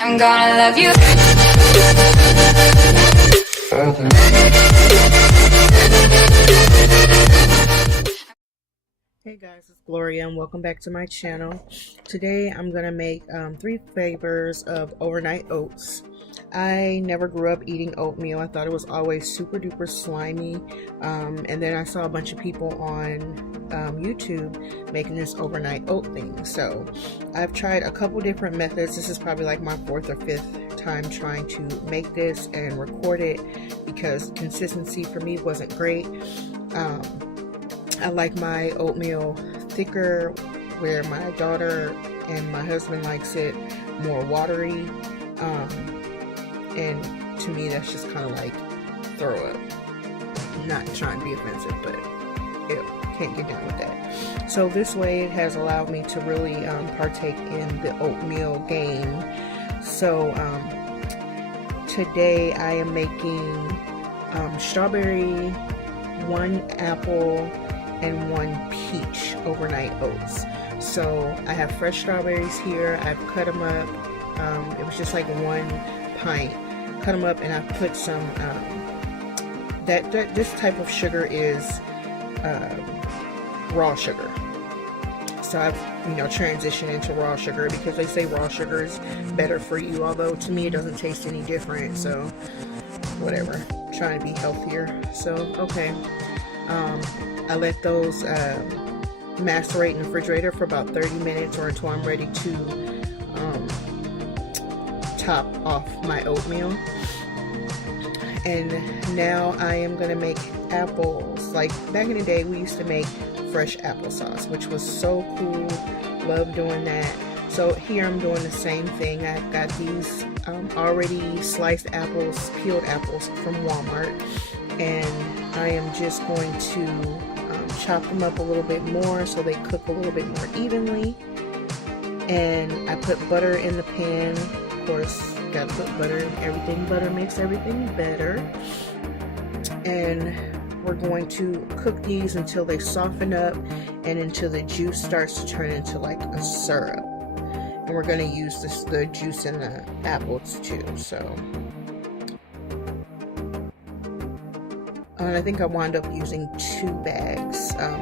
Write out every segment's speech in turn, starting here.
I'm gonna love you. Hey guys, it's Gloria and welcome back to my channel. Today I'm gonna make 3 flavors of overnight oats. I never grew up eating oatmeal. I thought it was always super duper slimy, and then I saw a bunch of people on YouTube making this overnight oat thing. So I've tried a couple different methods. This is probably like my 4th or 5th time trying to make this and record it because consistency for me wasn't great. I like my oatmeal thicker, where my daughter and my husband likes it more watery, and to me that's just kind of like throw up. Not trying to be offensive, but ew, can't get down with that. So this way it has allowed me to really partake in the oatmeal game. So today I am making strawberry, 1 apple, and 1 peach overnight oats. So I have fresh strawberries here. I've cut them up. It was just like 1 pint. Cut them up, and I've put some this type of sugar is raw sugar. So I've transitioned into raw sugar because they say raw sugar is better for you, although to me it doesn't taste any different. So whatever, trying to be healthier. So okay. I let those macerate in the refrigerator for about 30 minutes or until I'm ready to top off my oatmeal. And now I am going to make apples. Like back in the day, we used to make fresh applesauce, which was so cool. Love doing that. So here I'm doing the same thing. I've got these already sliced apples, peeled apples from Walmart. And I am just going to chop them up a little bit more so they cook a little bit more evenly. And I put butter in the pan. Of course, gotta put butter in everything. Butter makes everything better. And we're going to cook these until they soften up and until the juice starts to turn into like a syrup. And we're going to use the juice in the apples too. So. And I think I wound up using 2 bags, I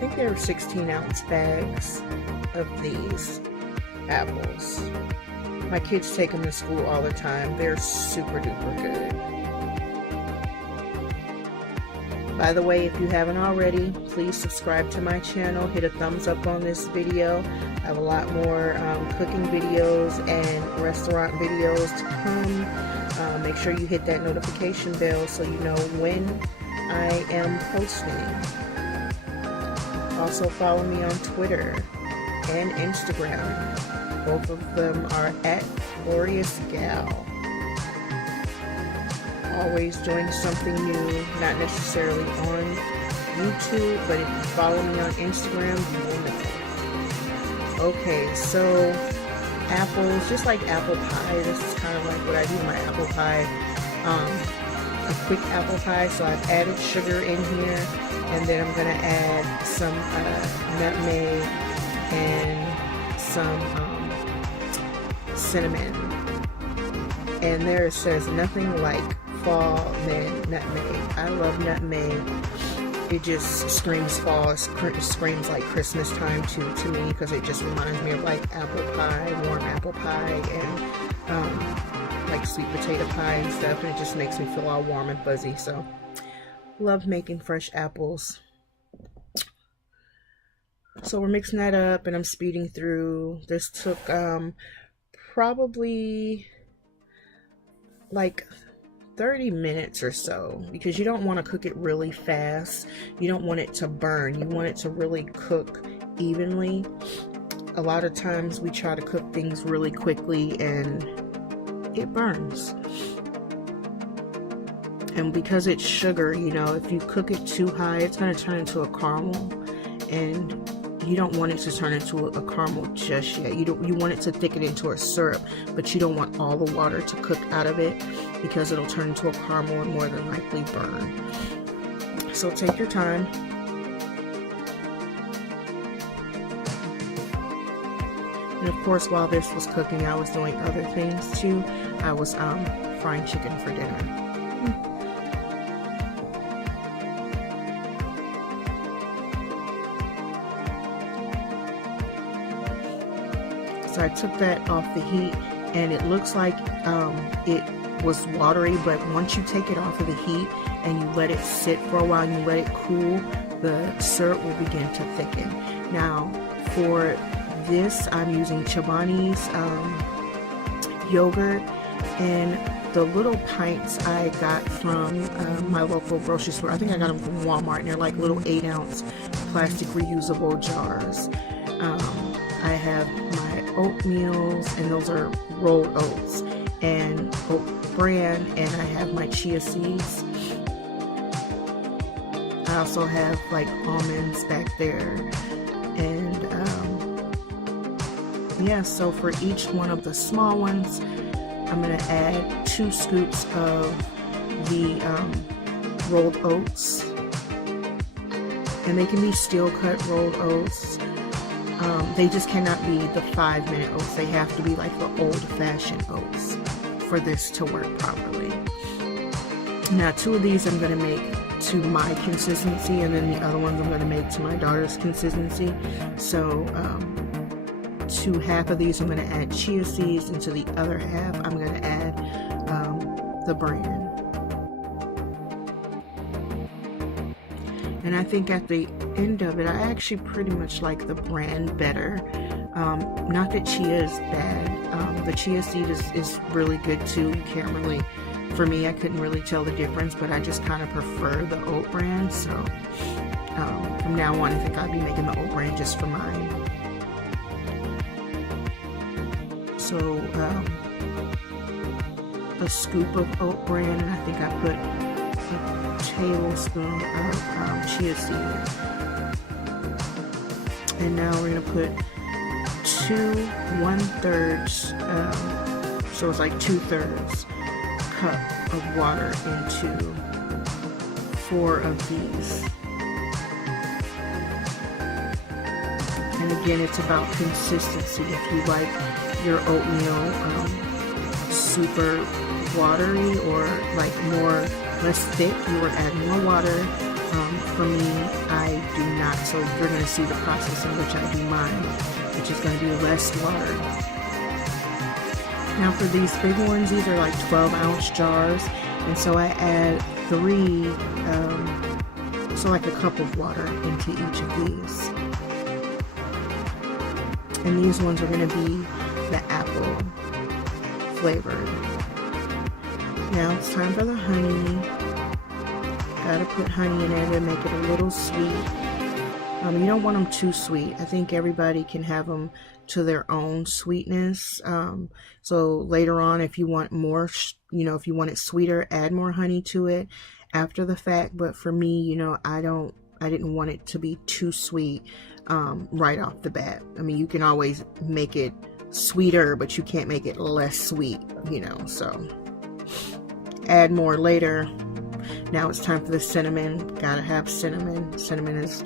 think they were 16-ounce bags of these apples. My kids take them to school all the time. They're super duper good. By the way, if you haven't already, please subscribe to my channel. Hit a thumbs up on this video. I have a lot more cooking videos and restaurant videos to come. Make sure you hit that notification bell so you know when I am posting. Also follow me on Twitter and Instagram. Both of them are at Glorious Gal. Always doing something new, not necessarily on YouTube, but if you follow me on Instagram, you will know. Okay, so apples, just like apple pie. This is kind of like what I do in my apple pie, a quick apple pie. So I've added sugar in here, and then I'm going to add some nutmeg and some cinnamon. And there it says nothing like fall than nutmeg. I love nutmeg. It just screams fall. It screams like Christmas time to me, because it just reminds me of like apple pie, warm apple pie, and like sweet potato pie and stuff, and it just makes me feel all warm and fuzzy. So love making fresh apples. So we're mixing that up, and I'm speeding through. This took probably like 30 minutes or so, because you don't want to cook it really fast. You don't want it to burn. You want it to really cook evenly. A lot of times we try to cook things really quickly and it burns. And because it's sugar, if you cook it too high, it's going to turn into a caramel, and you don't want it to turn into a caramel just yet. You want it to thicken into a syrup, but you don't want all the water to cook out of it, because it'll turn into a caramel and more than likely burn. So take your time. And of course, while this was cooking, I was doing other things too. I was frying chicken for dinner. So I took that off the heat, and it looks like it was watery, but once you take it off of the heat and you let it sit for a while and you let it cool, the syrup will begin to thicken. Now for this, I'm using Chobani's yogurt, and the little pints I got from my local grocery store. I think I got them from Walmart, and they're like little 8-ounce plastic reusable jars. I have my oatmeals, and those are rolled oats and oat bran, and I have my chia seeds. I also have like almonds back there, and yeah, so for each one of the small ones, I'm going to add 2 scoops of the rolled oats, and they can be steel cut rolled oats. They just cannot be the 5-minute oats. They have to be like the old-fashioned oats for this to work properly. Now 2 of these I'm going to make to my consistency, and then the other ones I'm going to make to my daughter's consistency. So to half of these I'm going to add chia seeds, and to the other half I'm going to add the bran. And I think at the end of it, I actually pretty much like the bran better. Not that chia is bad. The chia seed is really good too. You can't really, for me, I couldn't really tell the difference, but I just kind of prefer the oat bran. So from now on, I think I'll be making the oat bran just for mine. So a scoop of oat bran, and I think I put a tablespoon of chia seed. And now we're going to put 2 1/3, so it's like 2/3 cup of water into 4 of these. And again, it's about consistency. If you like your oatmeal super watery or like less thick, you would add more water. For me, I do not, so you're going to see the process in which I do mine, which is going to be less water. Now for these big ones, these are like 12-ounce jars, and so I add 3, so like a cup of water into each of these. And these ones are going to be the apple flavored. Now it's time for the honey. Gotta put honey in there to make it a little sweet. You don't want them too sweet. I think everybody can have them to their own sweetness. So later on, if you want more, if you want it sweeter, add more honey to it after the fact. But for me, I didn't want it to be too sweet right off the bat. I mean, you can always make it sweeter, but you can't make it less sweet, so add more later. Now it's time for the cinnamon. Gotta have cinnamon. Cinnamon is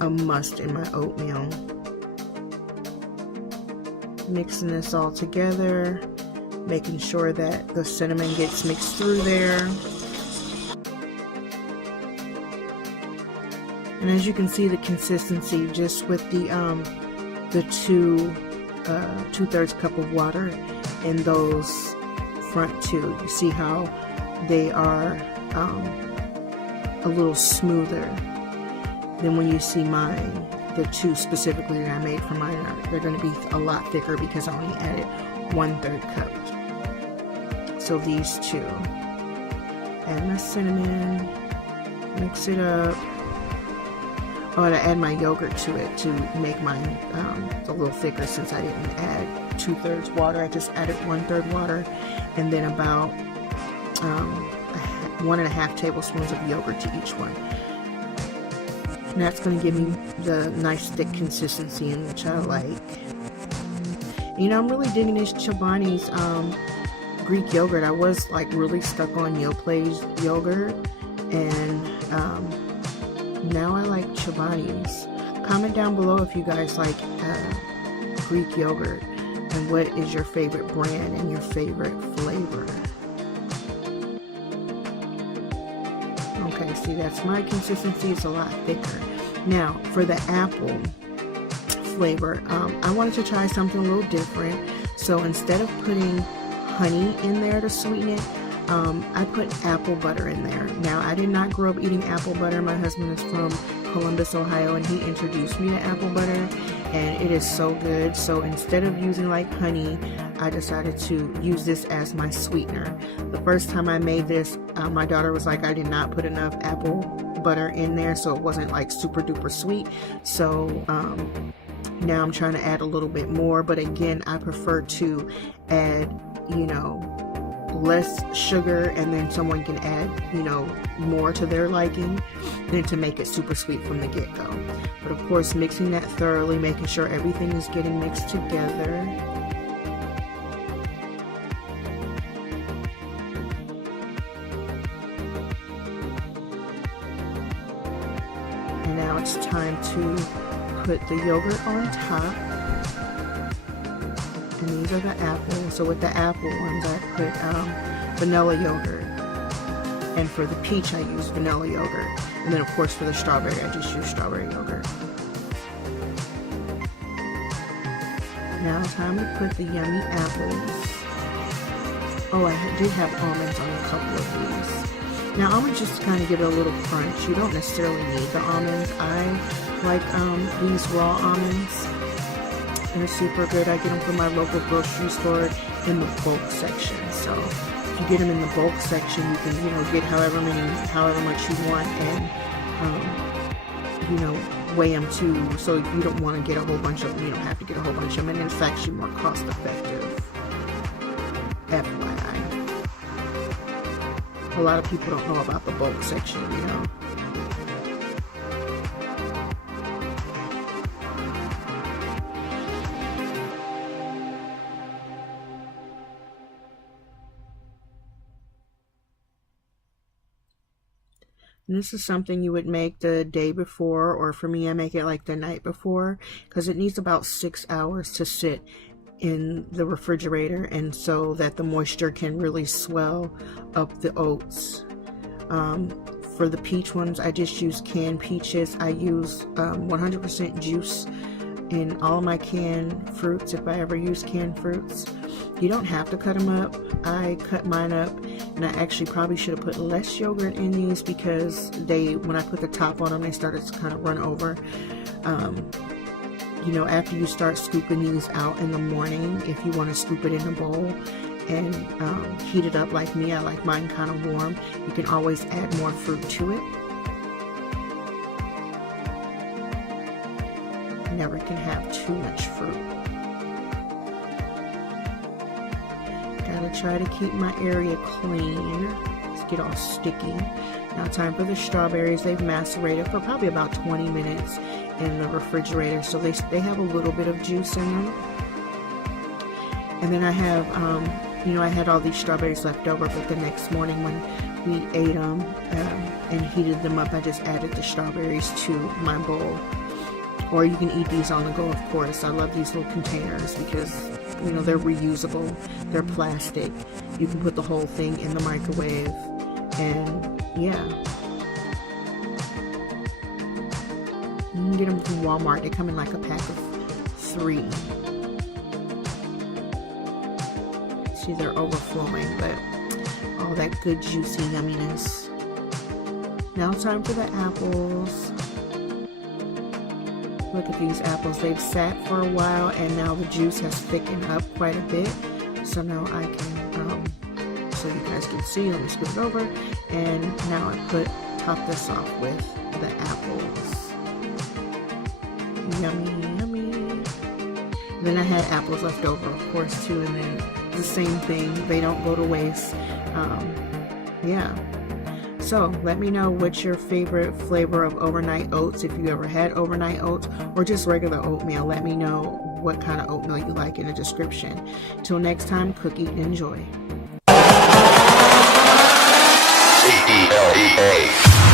a must in my oatmeal. Mixing this all together, making sure that the cinnamon gets mixed through there. And as you can see, the consistency just with the 2/3 cup of water in those front 2, you see how they are a little smoother than when you see mine. The 2 specifically that I made for mine, they're going to be a lot thicker because I only added 1/3 cup. So these 2. Add my cinnamon, mix it up. Oh, and I add my yogurt to it to make mine a little thicker, since I didn't add 2/3 water. I just added 1/3 water, and then about 1.5 tablespoons of yogurt to each one. And that's going to give me the nice thick consistency in which I like. I'm really digging this Chobani's Greek yogurt. I was like really stuck on Yoplai's yogurt, and now I like Chobani's. comment down below if you guys like Greek yogurt, and what is your favorite brand and your favorite flavor. Okay, see, that's my consistency. It's a lot thicker. Now for the apple flavor, I wanted to try something a little different. So instead of putting honey in there to sweeten it, I put apple butter in there. Now, I did not grow up eating apple butter. My husband is from Columbus, Ohio, and he introduced me to apple butter, and it is so good. So instead of using like honey, I decided to use this as my sweetener. The first time I made this, my daughter was like, I did not put enough apple butter in there, so it wasn't like super duper sweet. So now I'm trying to add a little bit more, but again, I prefer to add, you know, less sugar, and then someone can add, you know, more to their liking, than to make it super sweet from the get-go. But of course, mixing that thoroughly, making sure everything is getting mixed together. And now it's time to put the yogurt on top. And these are the apples. So with the apple ones, I put vanilla yogurt. And for the peach, I use vanilla yogurt. And then of course for the strawberry, I just use strawberry yogurt. Now time to put the yummy apples. Oh, I did have almonds on a couple of these. Now almonds just kind of give it a little crunch. You don't necessarily need the almonds. I like these raw almonds. They're super good. I get them from my local grocery store in the bulk section. So if you get them in the bulk section, you can, you know, get however much you want, and you know, weigh them too. So you don't want to get a whole bunch of them. You don't have to get a whole bunch of them, and it's actually more cost effective. FYI. A lot of people don't know about the bulk section, you know. And this is something you would make the day before, or for me, I make it like the night before, because it needs about 6 hours to sit in the refrigerator, and so that the moisture can really swell up the oats. For the peach ones, I just use canned peaches. I use 100% juice in all of my canned fruits, if I ever use canned fruits. You don't have to cut them up. I cut mine up, and I actually probably should have put less yogurt in these, because when I put the top on them, they started to kind of run over. You know, after you start scooping these out in the morning, if you want to scoop it in a bowl and heat it up like me, I like mine kind of warm, you can always add more fruit to it. You never can have too much fruit. Gotta try to keep my area clean. Let's get all sticky. Now time for the strawberries. They've macerated for probably about 20 minutes in the refrigerator, so they have a little bit of juice in them. And then I have, you know, I had all these strawberries left over, but the next morning when we ate them and heated them up, I just added the strawberries to my bowl. Or you can eat these on the go, of course. I love these little containers because, you know, they're reusable. They're plastic. You can put the whole thing in the microwave, and yeah. You can get them from Walmart. They come in like a pack of 3. See, they're overflowing, but all that good juicy yumminess. Now time for the apples. Look at these apples. They've sat for a while, and now the juice has thickened up quite a bit. So now I can, so you guys can see, let me scoot it over. And now I top this off with the apples. Yummy, yummy. And then I had apples left over, of course, too. And then the same thing. They don't go to waste. Yeah. So let me know what's your favorite flavor of overnight oats, if you ever had overnight oats or just regular oatmeal. Let me know what kind of oatmeal you like in the description. Till next time, cook, eat, and enjoy. CELEA.